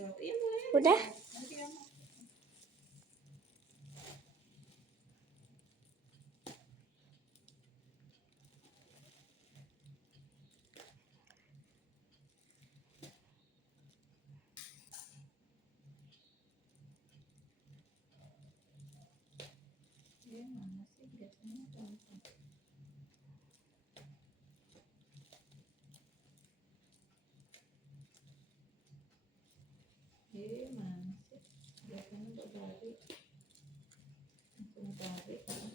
Udah? Mana sih biasanya gampang. Mana sih biasanya berbalik langsung balik kan.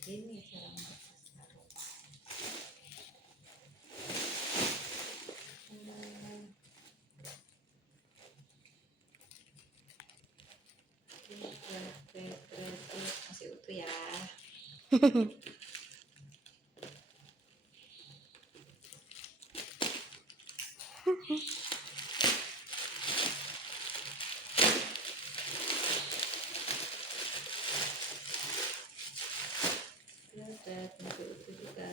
Begini cara masak sarung. Masih utuh ya. Masih utuh juga.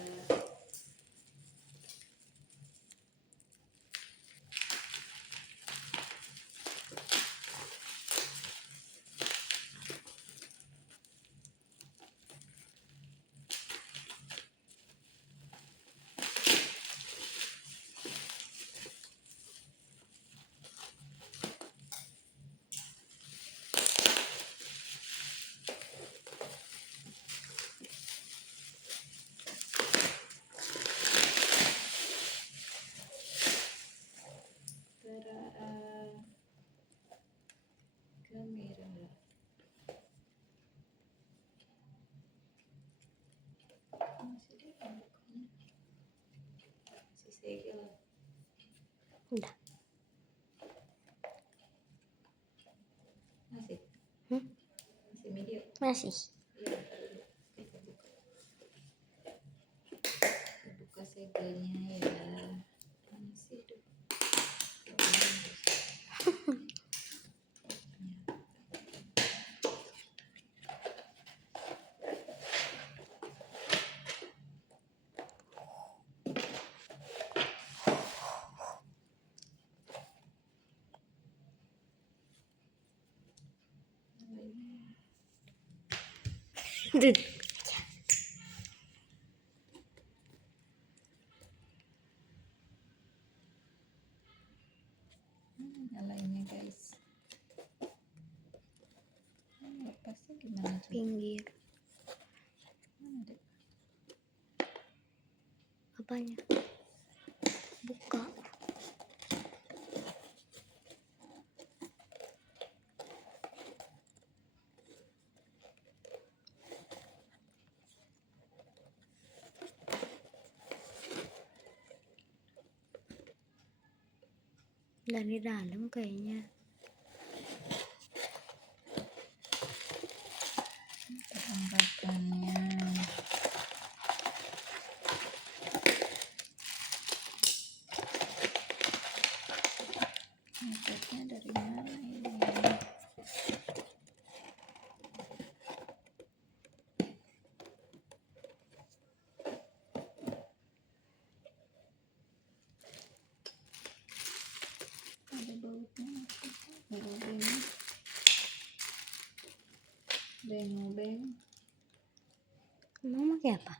Kamera. Masih di bukannya. Masih segel. Udah. Masih. Masih medium. Masih. Ya, kita buka. Kita buka segelnya ya. Masih tuh. Nyalainnya guys. Lepasnya gimana tuh? Pinggir. Mana deh? Apanya? Buka. Dari dalam kayaknya. Perangkatannya. Ngeceknya dari mana ini? Ada bautnya masih. Berobeng. Beng-beng. Emang pakai apa?